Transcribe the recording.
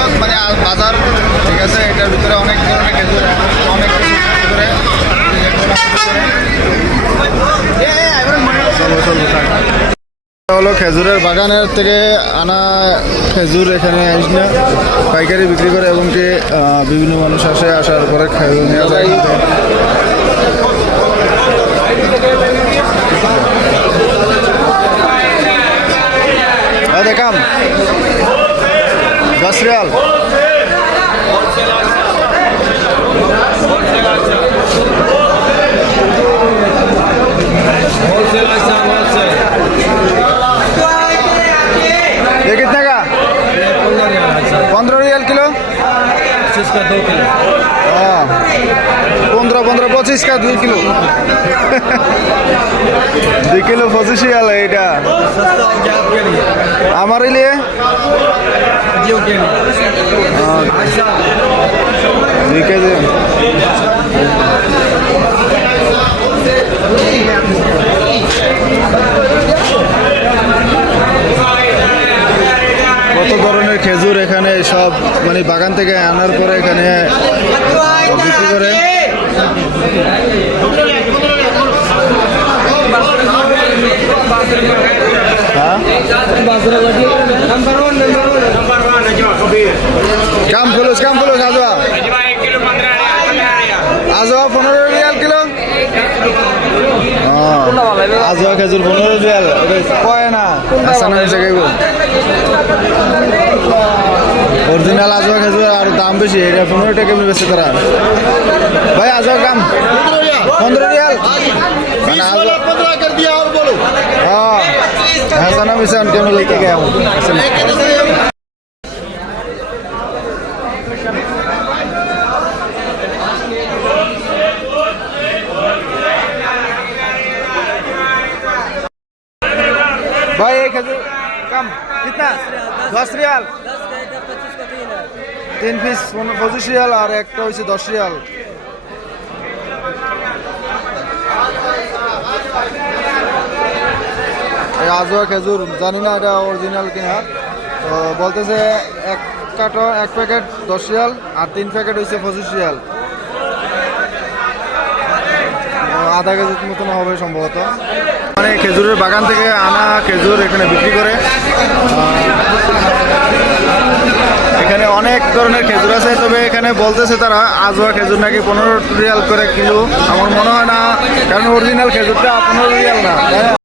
আরো মানে বাজার, ঠিক আছে, এটার ভিতরে অনেক ধরনের খেজুর, অনেক কিছু ভিতরে হলো খেজুরের বাগানের থেকে আনা খেজুর। এখানে আইস না পাইকারি বিক্রি করে এবং কি বিভিন্ন মানুষ আসার পরে খেজুর নেওয়া যায়। দেখাম 10 রিয়াল। ये कितने का? 15 रियाल किलो। 25 का 2 किलो। हाँ 15-25 का 2 किलो। 2 किलो 25 रियाल है এটা। सस्ता हो गया आपके लिए। हमारे लिए जियो के लिए। अच्छा 2 केजी। কত ধরনের খেজুর এখানে সব মানে বাগান থেকে আনার পরে এখানে বিক্রি করে। কাম ফুলুস আজওয়া 15 রিয়াল কিলো। আজওয়া খেজুর 15 রিয়াল কয় না অরিজিনাল আজওয়া খেজুর আর দাম বেশি, এটা 15 টাকা বেশি তারা। ভাই আজওয়া দাম 15 রিয়াল মানে আজওয়া 15 कर दिया और बोलो। हां ऐसा ना मिशन के मैं लेके गया हूं। भाई एक खजूर कम कितना? 10 रियाल। 3 পিস 25 রিয়াল আর একটা হইছে 10 রিয়াল। এই আজওয়া খেজুর জানি না এটা অরিজিনাল কিনা, তো বলতেছে এক প্যাকেট 10 রিয়াল আর 3 প্যাকেট হইছে 25 রিয়াল। আধা কেজির মতন হবে সম্ভবত। মানে খেজুরের বাগান থেকে আনা খেজুর এখানে বিক্রি করে। এখানে অনেক ধরনের খেজুর আছে, তবে এখানে বলতেছে তারা আজওয়া খেজুর নাকি 15 রিয়াল করে কিলো। আমার মনে হয় না, কারণ অরিজিনাল খেজুরটা 15 রিয়াল না।